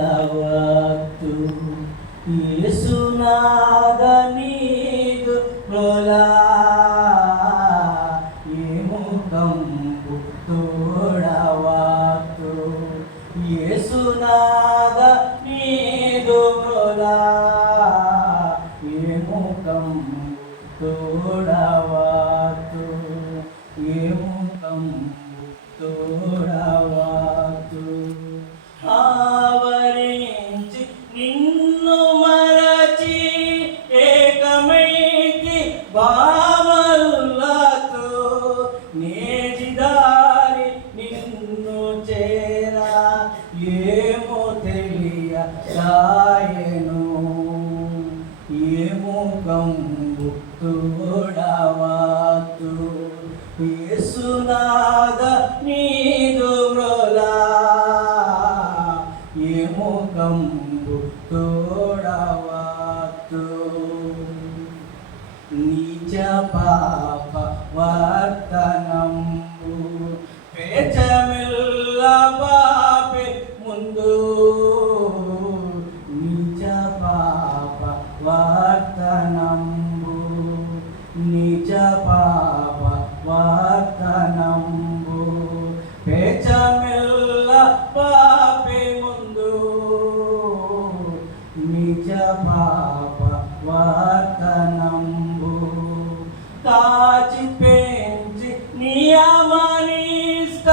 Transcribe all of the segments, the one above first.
తోడవద్దు యేసునాథ నీదు బ్రోలా ఏముకంబు తోడవద్దు యేసునాథ నీదు బ్రోలా ఏముకంబు తోడవద్దు ఏముకంబు తోడవద్దు ఆవరించి నిన్ను మరచి ఏకమైతి భావములతో నేటి దారి నిన్ను చేరా ఏమో తెలియ సాయను ఏమో కంబు తోడవద్దు యేసునాథ నీదు బ్రోలా ఏముకంబు తోడవద్దు నీచ పాప వర్తనంబు పేచమిల్ల పాపే ముందు నీచ పాప వర్తనంబు నీచ పాప వర్తనంబు పేచమిల్ల పాపే ముందు నిజ పాప వర్తనంబు కాచి పెంచి నియమనిష్ట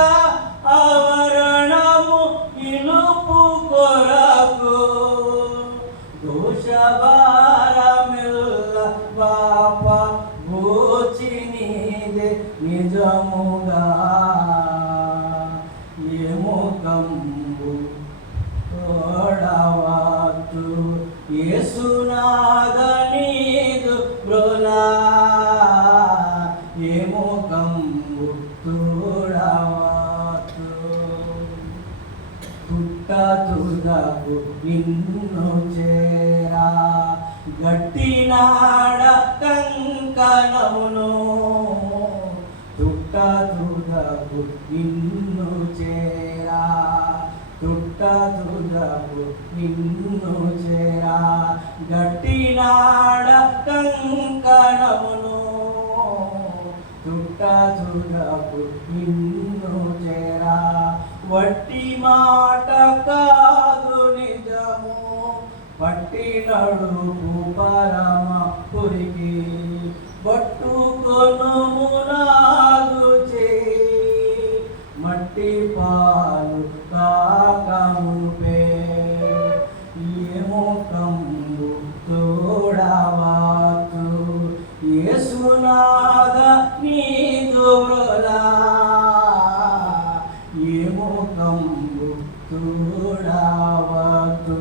ఆవరణము ఇలుపు కొరకు దోషభారమిల్ల పాప గోచి నీదే నిజముగా ఏముకంబు తోడవద్దు యేసునాథ నీదు బ్రోలా ఏముకంబు తోడవద్దు పుట్ట తుదకు నిన్ను చేరా గట్టినాడ కంకణమును తుట్ట తుదకు నిన్ను చేరా తుట్ట తుదకు నిన్ను చేరా గట్టినాడ కంకణమును తుట్ట తుదకు నిన్ను చేరా వట్టి మాట కాదు నిజము పట్టి నడుపు పరమ పురికి పట్టుకొనుము నాదు చే మట్టి పాలు కాకముపే ఏముకంబు తోడవద్దు యేసునాథ నీదు బ్రోలా ఏముకంబు తోడవద్దు.